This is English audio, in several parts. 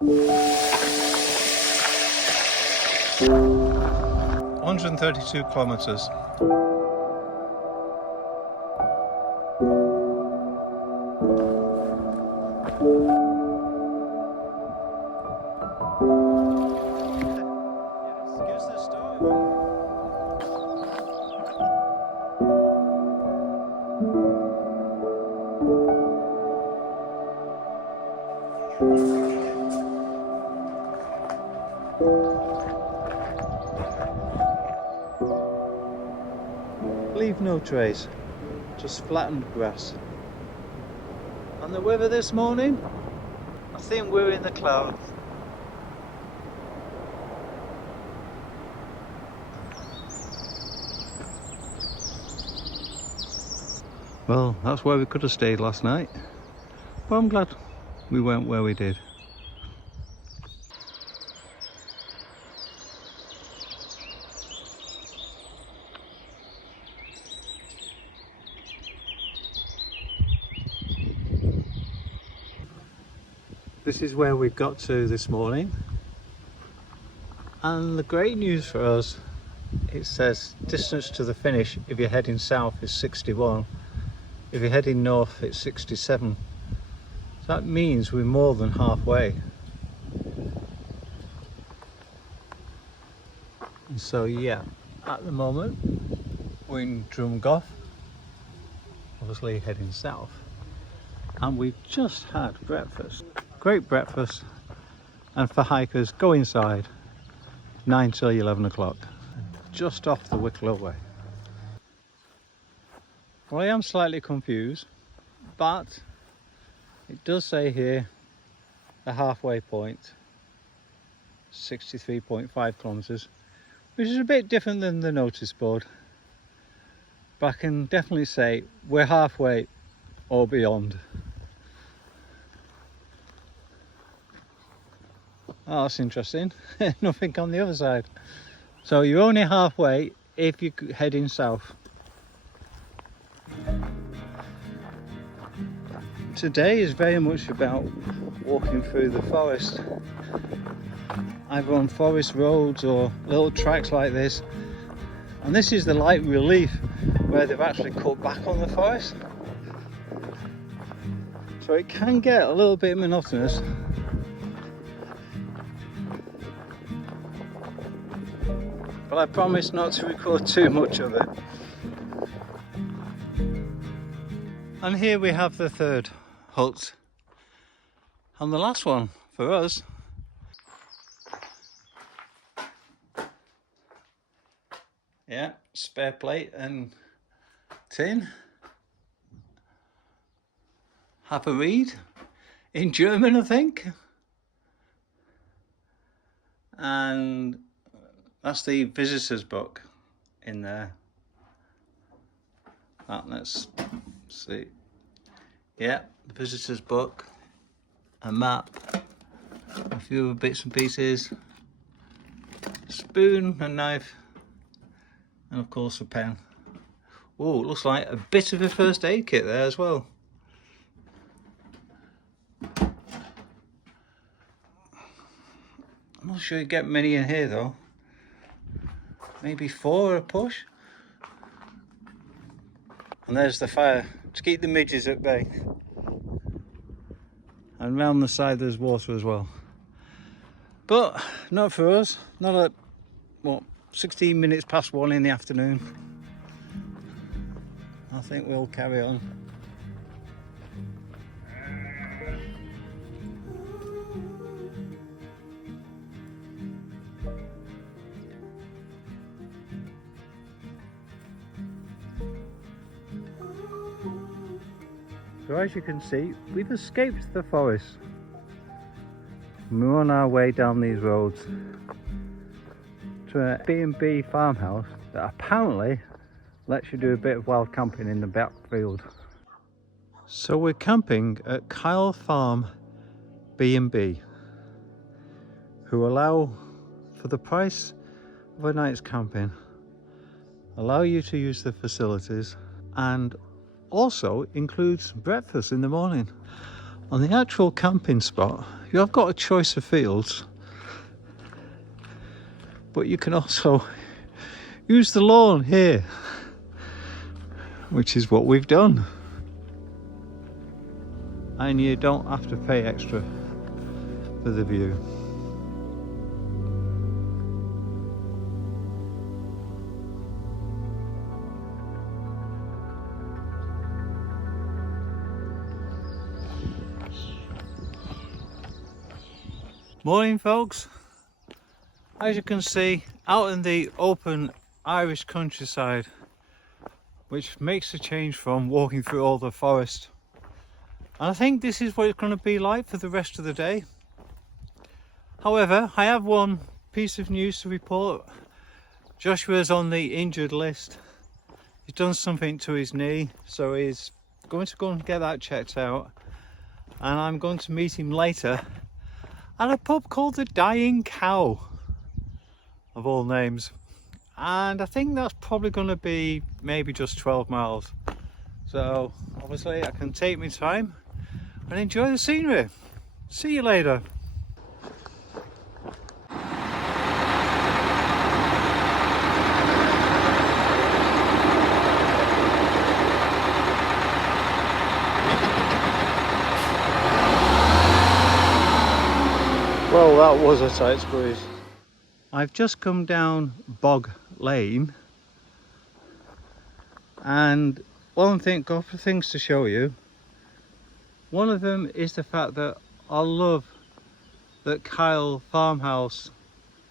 132 kilometres. Leave no trace, just flattened grass. And the weather this morning, I think we're in the clouds. Well, that's where we could have stayed last night, but I'm glad we went where we did. This is where we've got to this morning, and the great news for us, it says distance to the finish if you're heading south is 61, if you're heading north it's 67. So that means we're more than halfway. And so yeah, at the moment we're in Drumgoff, obviously heading south, and we've just had breakfast. Great breakfast, and for hikers, go inside 9 till 11 o'clock, just off the Wicklow Way. Well, I am slightly confused, but it does say here the halfway point, 63.5 kilometres, which is a bit different than the notice board, but I can definitely say we're halfway or beyond. Oh, that's interesting. Nothing on the other side. So you're only halfway if you're heading south. Today is very much about walking through the forest, either on forest roads or little tracks like this. And this is the light relief where they've actually cut back on the forest. So it can get a little bit monotonous. But I promise not to record too much of it. And here we have the third hut, and the last one for us. Yeah, spare plate and tin. Have a read in German, I think. And that's the visitor's book in there. Let's see. Yeah, the visitor's book, a map, a few bits and pieces, a spoon, a knife, and of course a pen. Oh, it looks like a bit of a first aid kit there as well. I'm not sure you get many in here though. Maybe 4 a push. And there's the fire to keep the midges at bay. And round the side there's water as well. But not for us. Not at, what, 16 minutes past 1 in the afternoon. I think we'll carry on. So as you can see, we've escaped the forest. We're on our way down these roads to a B&B farmhouse that apparently lets you do a bit of wild camping in the backfield. So we're camping at Kyle Farm B&B, who allow, for the price of a night's camping, allow you to use the facilities and also includes breakfast in the morning. On the actual camping spot, you have got a choice of fields, but you can also use the lawn here, which is what we've done. And you don't have to pay extra for the view. Morning folks. As you can see, out in the open Irish countryside, which makes a change from walking through all the forest. And I think this is what it's going to be like for the rest of the day. However, I have one piece of news to report. Joshua's on the injured list. He's done something to his knee, so he's going to go and get that checked out. And I'm going to meet him later at a pub called the Dying Cow, of all names. And I think that's probably going to be maybe just 12 miles. So obviously I can take my time and enjoy the scenery. See you later. Well, that was a tight squeeze. I've just come down Bog Lane, and one thing, got things to show you. One of them is the fact that I love that Kyle Farmhouse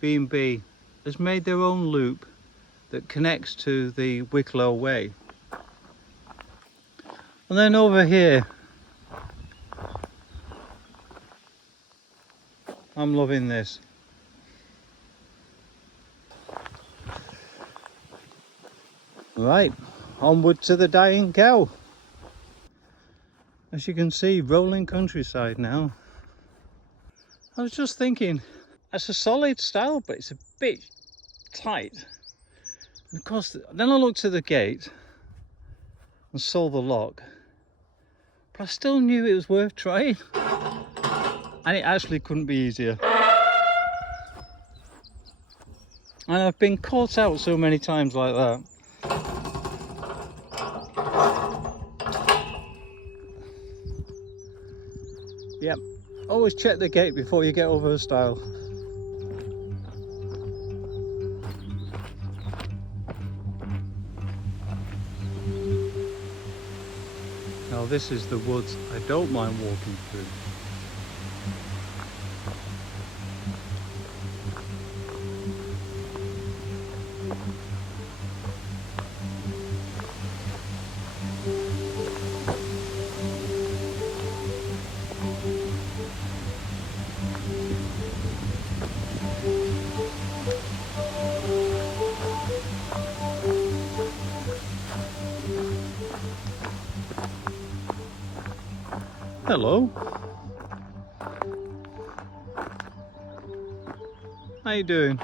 B&B has made their own loop that connects to the Wicklow Way. And then over here, I'm loving this. Right, onward to the Dying Cow. As you can see, rolling countryside now. I was just thinking, it's a solid style, but it's a bit tight. And of course, then I looked at the gate and saw the lock, but I still knew it was worth trying. And it actually couldn't be easier. And I've been caught out so many times like that. Yep, always check the gate before you get over the stile. Now this is the woods I don't mind walking through. Hello. How you doing?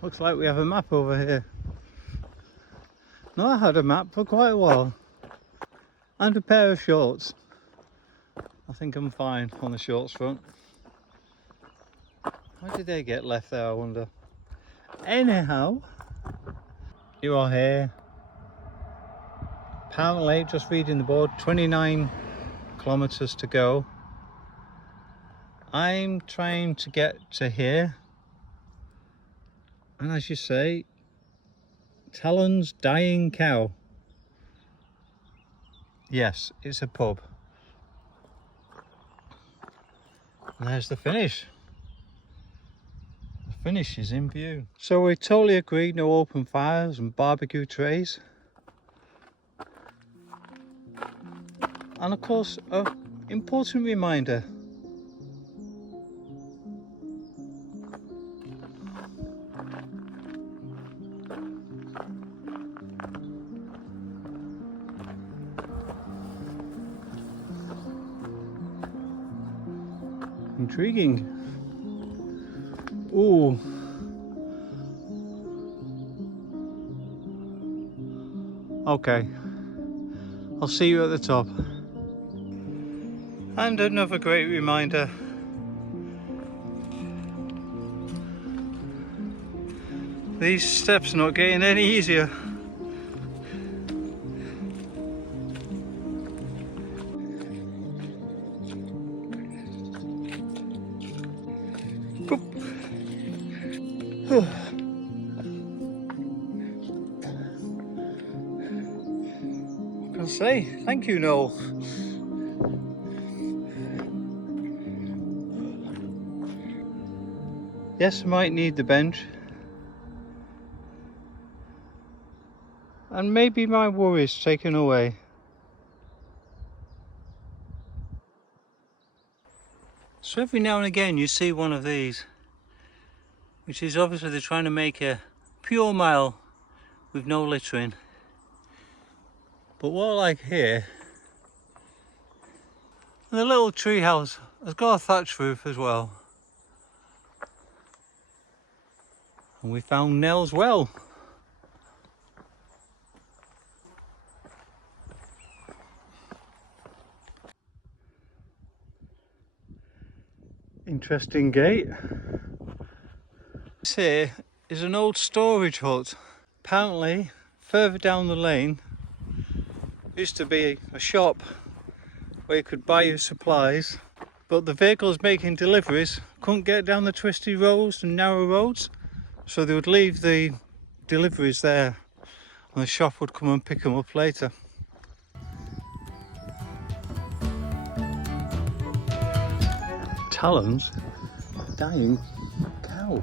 Looks like we have a map over here. No, I had a map for quite a while. And a pair of shorts. I think I'm fine on the shorts front. How did they get left there, I wonder? Anyhow, you are here. Apparently, just reading the board, 29 kilometers to go. I'm trying to get to here. And as you say, Talon's Dying Cow. Yes, it's a pub. And there's the finish. The finish is in view. So we totally agreed, no open fires and barbecue trays. And of course, an important reminder. Intriguing. Ooh. Okay. I'll see you at the top. And another great reminder, these steps are not getting any easier. I'll say thank you, Noel. Yes, I might need the bench. And maybe my worries taken away. So every now and again you see one of these, which is obviously they're trying to make a pure mile with no littering. But what I like here, and the little tree house has got a thatch roof as well. And we found Nell's well. Interesting gate. This here is an old storage hut. Apparently, further down the lane used to be a shop where you could buy your supplies, but the vehicles making deliveries couldn't get down the twisty roads and narrow roads, so they would leave the deliveries there and the shop would come and pick them up later. Talon's dying cow.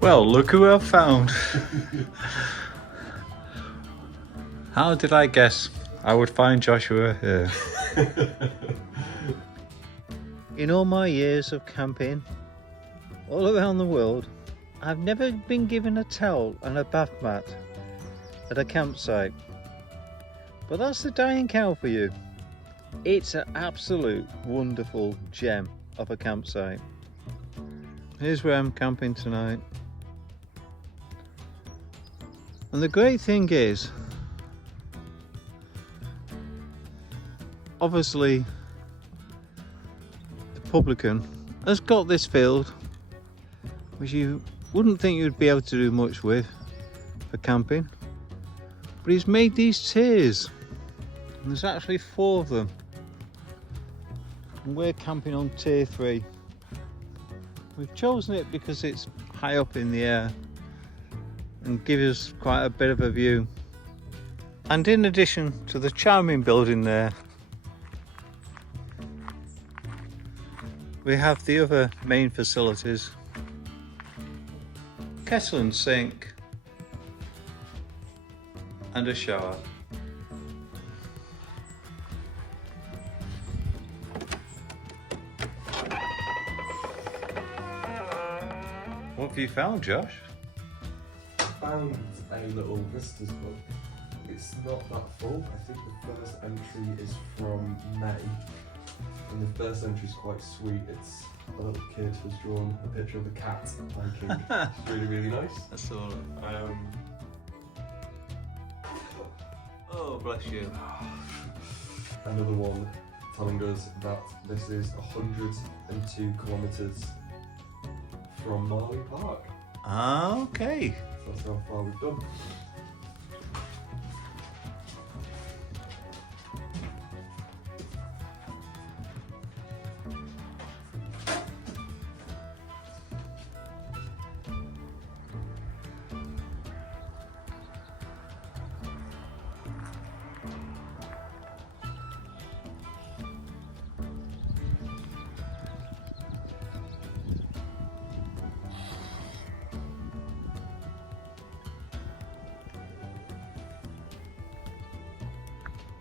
Well, look who I've found. How did I guess I would find Joshua here? In all my years of camping all around the world, I've never been given a towel and a bath mat at a campsite. But that's the dying cow for you. It's an absolute wonderful gem of a campsite. Here's where I'm camping tonight. And the great thing is, obviously the publican has got this field which you wouldn't think you'd be able to do much with for camping, but he's made these tiers and there's actually 4 of them, and we're camping on tier 3. We've chosen it because it's high up in the air and gives us quite a bit of a view. And in addition to the charming building there, we have the other main facilities: kettle and sink and a shower. What have you found, Josh? Found a little visitor's book. It's not that full. I think the first entry is from May, and the first entry is quite sweet. It's a little kid has drawn a picture of a cat hiking. It's really, really nice. That's all. Oh, bless you. Another one telling us that this is 102 kilometres from Marlay Park. Ah, okay. So that's how far we've done.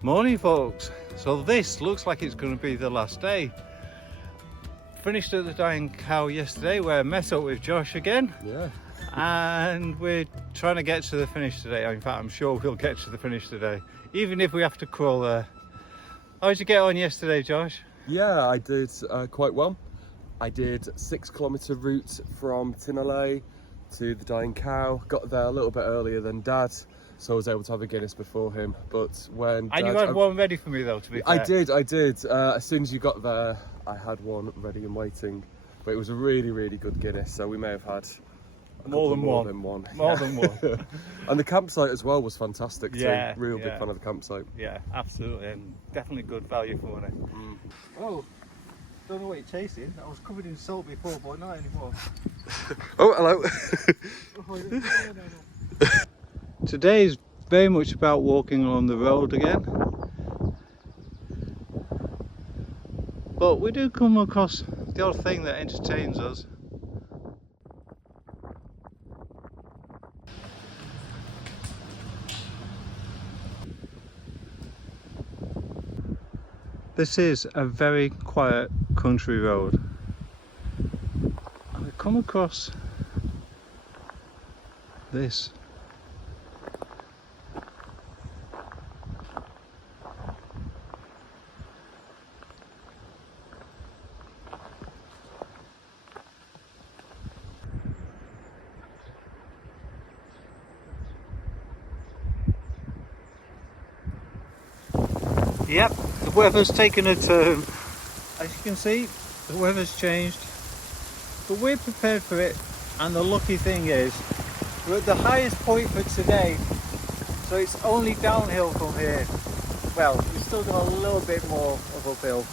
Morning, folks. So this looks like it's going to be the last day. finished at the Dying Cow yesterday where I met up with Josh again. Yeah. And we're trying to get to the finish today. In fact, I'm sure we'll get to the finish today, even if we have to crawl there. How did you get on yesterday, Josh? Yeah, I did quite well. I did 6 kilometre route from Tinahely to the Dying Cow. Got there a little bit earlier than Dad, so I was able to have a Guinness before him. But when And you had one ready for me though, to be fair. I did. As soon as you got there, I had one ready and waiting. But it was a really, really good Guinness, so we may have had more than one. And the campsite as well was fantastic too. Yeah, Real big fan of the campsite. Yeah, absolutely, and definitely good value for money. Oh, don't know what you're tasting. I was covered in salt before, but not anymore. Oh, hello. Today is very much about walking along the road again. But we do come across the odd thing that entertains us. This is a very quiet country road. And I come across this. Yep, the weather's taken a turn. As you can see, the weather's changed, but we're prepared for it. And the lucky thing is, we're at the highest point for today, so it's only downhill from here. Well, we've still got a little bit more of uphill,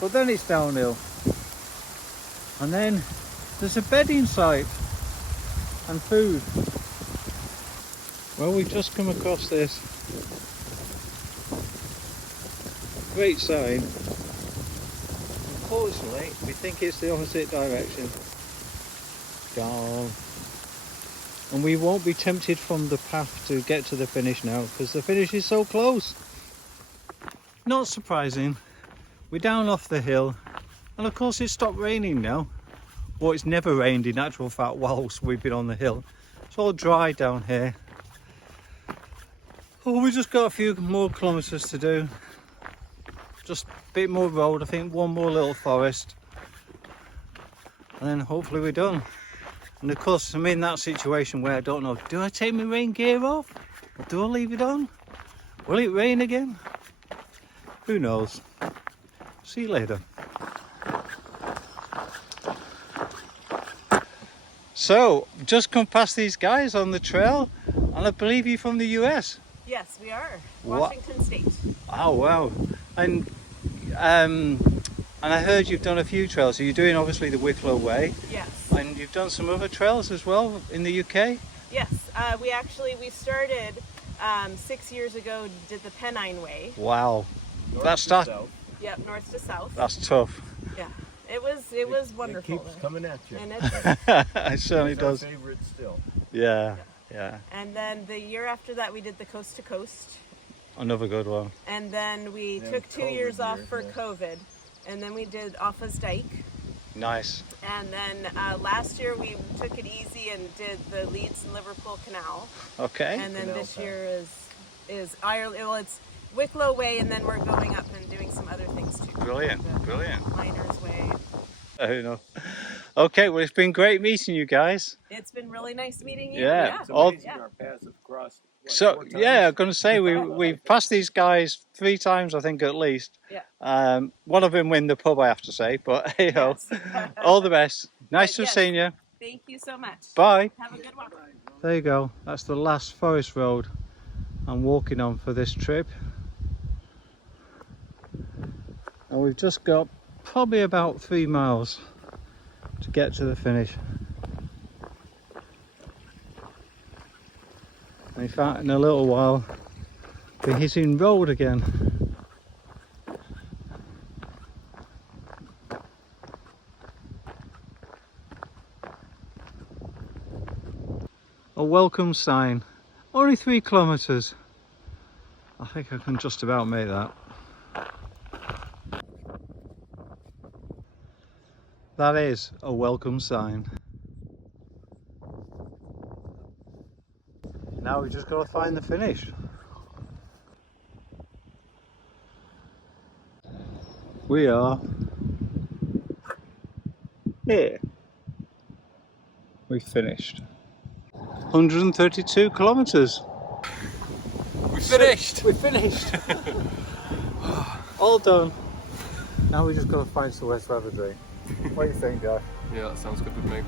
but then it's downhill. And then there's a bedding site and food. Well, we've just come across this great sign. Unfortunately, we think it's the opposite direction. Down. And we won't be tempted from the path to get to the finish now, because the finish is so close. Not surprising. We're down off the hill, and of course it stopped raining now. Well, it's never rained in actual fact whilst we've been on the hill. It's all dry down here. Oh, we just got a few more kilometres to do. Just a bit more road, I think one more little forest, and then hopefully we're done. And of course I'm in that situation where I don't know, do I take my rain gear off or do I leave it on? Will it rain again? Who knows? See you later. So just come past these guys on the trail, and I believe you're from the US. Yes, we are. Washington State. Oh wow. And I heard you've done a few trails. So you're doing obviously the Wicklow Way. Yes. And you've done some other trails as well in the UK? Yes. We started 6 years ago, did the Pennine Way. Wow. North to south. Yep, north to south. That's tough. Yeah. It was wonderful. It keeps coming at you. And It certainly It's our does. favorite still. Yeah. and then the year after that we did the coast to coast. Another good one. And then we Yeah, took 2 COVID years off year, for yeah. COVID. And then we did Offa's Dyke. Nice. And then last year we took it easy and did the Leeds and Liverpool Canal. Okay. And then Canal this Town. year is Ireland. Well, it's Wicklow Way, and then we're going up and doing some other things too. Brilliant. The Brilliant. Miners Way. I know. Okay, well it's been great meeting you guys. It's been really nice meeting you. Yeah. It's All- amazing our paths have crossed. What, So 4 times? yeah, I'm going to say we've passed these guys 3 times, I think, at least. Yeah. One of them win the pub, I have to say, but you know, Yes. all the best. Nice to Yes. have seen you. Thank you so much. Bye. Have a good one. There you go. That's the last forest road I'm walking on for this trip. And we've just got probably about 3 miles to get to the finish. And in fact, in a little while, we're hitting road again. A welcome sign. Only 3 kilometres. I think I can just about make that. That is a welcome sign. Now we just got to find the finish. We are here. We finished. 132 kilometres. We finished! We finished. All done. Now we just got to find some West Weather. What do you think, Josh? Yeah, that sounds good with me.